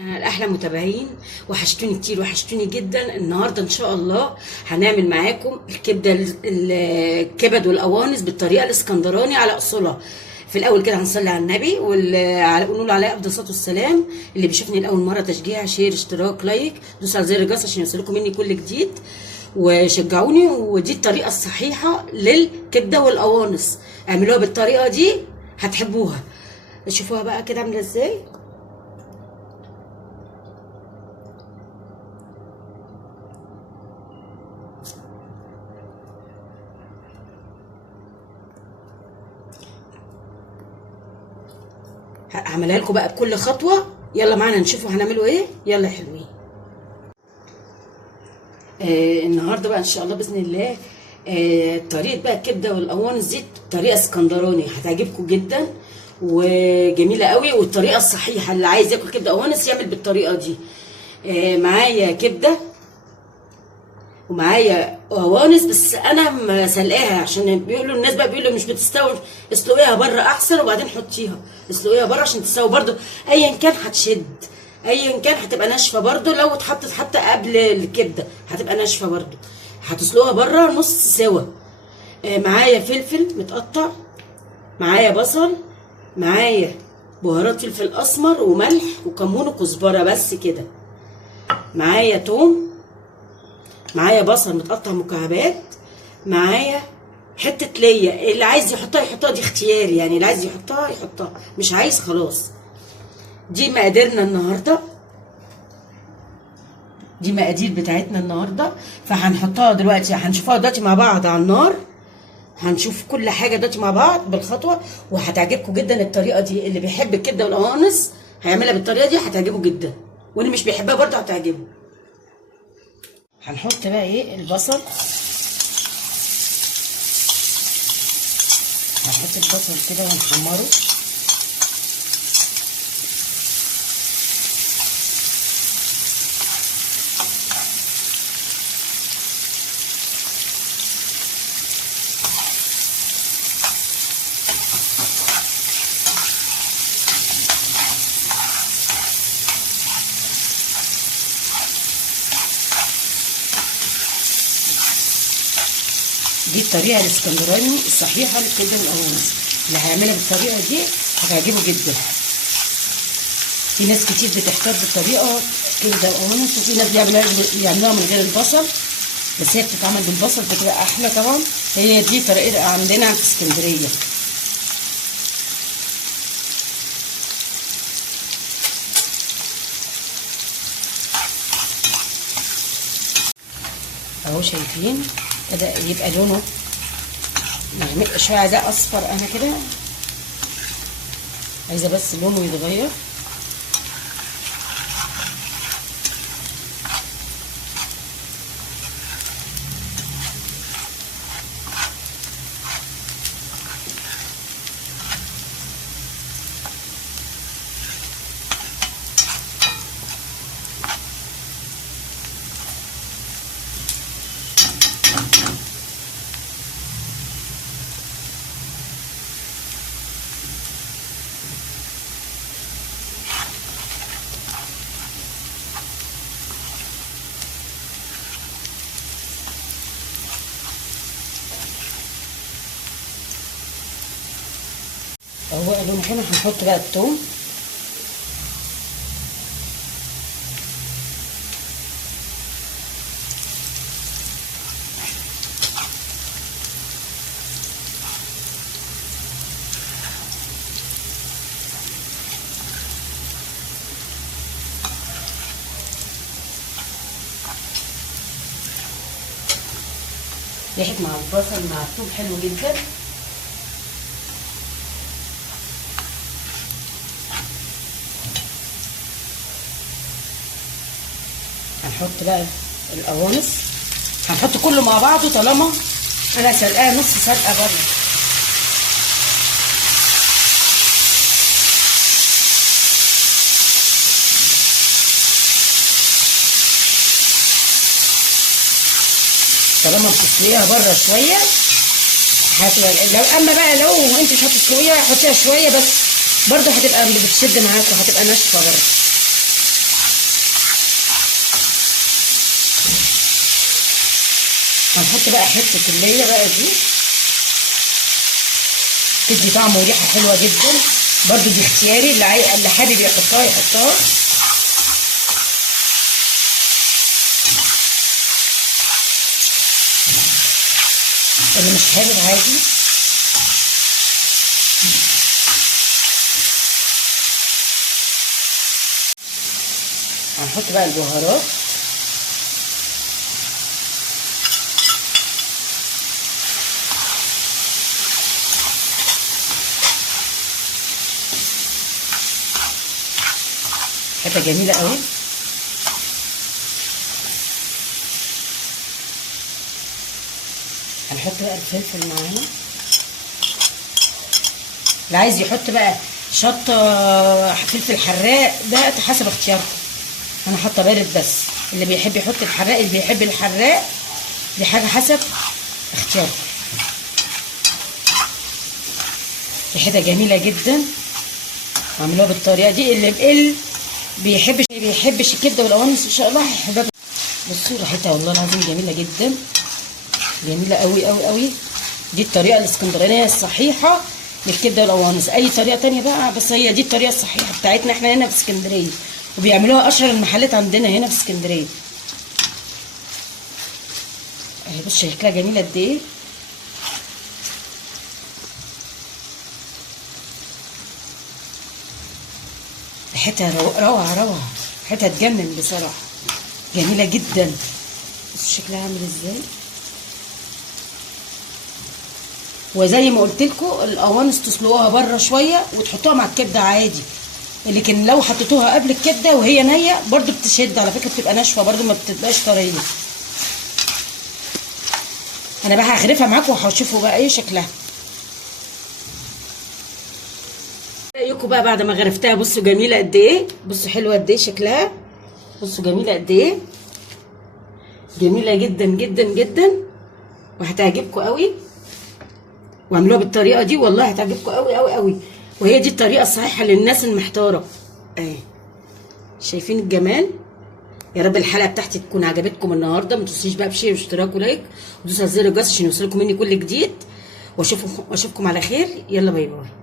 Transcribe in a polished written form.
الاحلى متابعين، وحشتوني كتير، وحشتوني جدا. النهارده ان شاء الله هنعمل معاكم الكبد والقوانص بالطريقه الاسكندراني على اصولها. في الاول كده هنصلي على النبي ونقول عليه افضل الصلاه والسلام. اللي بيشوفني لاول مره تشجيع، شير، اشتراك، لايك، دوسوا على زر الجرس عشان يوصلكم مني كل جديد وشجعوني. ودي الطريقه الصحيحه للكبده والقوانص، اعملوها بالطريقه دي هتحبوها. شوفوها بقى كده عامله ازاي. هعملها لكم بقى بكل خطوه. يلا معانا نشوفوا هنعملوا ايه. يلا يا حلوين. النهارده بقى ان شاء الله باذن الله طريقه بقى الكبده والقوانص دي طريقه اسكندراني هتعجبكم جدا وجميله قوي، والطريقه الصحيحه اللي عايز ياكل كبده قوانص يعمل بالطريقه دي. معايا كبده ومعايا قوانص، بس انا سلقاها عشان بيقولوا الناس بقى بيقولوا مش بتستوي، اسلقيها بره احسن وبعدين حطيها. اسلقيها بره عشان تستوي برده، ايا كان هتشد، ايا كان هتبقى ناشفه برده. لو اتحطت حتى قبل الكبده هتبقى ناشفه برده. هتسلقها بره نص سوا. معايا فلفل متقطع، معايا بصل، معايا بهارات فلفل اسمر وملح وكمون وكزبره بس كده. معايا توم، معايا بصل متقطع مكعبات، معايا حته ليا. اللي عايز يحطها يحطها، دي اختياري يعني. اللي عايز يحطها يحطها، مش عايز خلاص. دي مقاديرنا النهارده، دي مقادير بتاعتنا النهارده. فهنحطها دلوقتي، هنشوفها دلوقتي مع بعض على النار. هنشوف كل حاجه دلوقتي مع بعض بالخطوه، وهتعجبكم جدا الطريقه دي. اللي بيحب الكبده والقوانص هيعملها بالطريقه دي هتعجبه جدا، واللي مش بيحبها برضه هتعجبه. هنحط بقى ايه البصل. هنحط البصل كده ونحمره. دي الطريقه الاسكندراني الصحيحه للكبده والقوانص. اللي هيعملها بالطريقه دي هتعجبه جدا. في ناس كتير بتحتاج بالطريقه كبده وقوانص، وفي ناس بيعملوها من غير البصل، بس هي بتتعمل بالبصل بتبقى احلى طبعا. هي دي طريقه عندنا في اسكندريه. اهو شايفين بدأ يبقى لونه مغمق شويه. ده اصفر، انا كده عايزه بس لونه يتغير. اهو بقى لونه حلو. هنحط بقى الثوم. ريحه مع البصل مع الثوم حلو جدا. هنحط بقى القوانص، هنحط كله مع بعضه طالما انا سلقاه نص سلقه بره. طالما بتسلقيها بره شويه لو انت مش هتسلقيها حطيها شويه بس، برضه هتبقى بتشد معاك وهتبقى ناشفه برضه. هنحط بقى حته اللي هي بقى دي، تدي طعم وريحه حلوه جدا. برضو دي اختياري، اللي حابب يحطها يحطها. اللي مش حابب عادي. هنحط بقى البهارات. حته جميله قوي. هنحط بقى الفلفل معانا. اللي عايز يحط بقى شطه فلفل حراق ده حسب اختياركم. انا حاطه بارد بس. اللي بيحب يحط الحراق، اللي بيحب الحراق، دي حاجه حسب اختياركم. ريحتها جميله جدا. اعملوها بالطريقه دي. اللي بيحبش الكبده والقوانص ان شاء الله هيحبها. بصوا ريحتها والله العظيم جميله جدا، جميله قوي قوي قوي. دي الطريقه الاسكندرانيه الصحيحه للكبده والقوانص. اي طريقه تانية بقى، بس هي دي الطريقه الصحيحه بتاعتنا احنا هنا في اسكندريه، وبيعملوها اشهر المحلات عندنا هنا في اسكندريه. اهي بص شكلها جميل قد ايه. ريحتها روعه روعه، ريحتها تجنن بصراحه، جميله جدا. بص شكلها عامل ازاي. وزي ما قلت لكم القوانص تسلقوها بره شويه وتحطوها مع الكبده عادي، لكن لو حطيتوها قبل الكبده وهي نيه برضو بتشد على فكره، بتبقى ناشفه برضو ما بتبقاش طريه. انا بقى هغرفها معاكم وهشوفوا بقى ايه شكلها. رايكم بقى بعد ما غرفتها؟ بصوا جميله قد ايه، بصوا حلوه قد ايه شكلها، بصوا جميله قد ايه، جميله جدا جدا جدا، وهتعجبكم قوي. واعملوها بالطريقه دي والله هتعجبكم قوي قوي قوي. وهي دي الطريقه الصحيحه للناس المحتاره. اهي شايفين الجمال. يا رب الحلقه بتاعتي تكون عجبتكم النهارده. ما تنسوش بقى بشير واشتراك ولايك، ودوسوا على زر الجرس عشان يوصلكم مني كل جديد. واشوفكم على خير. يلا باي باي.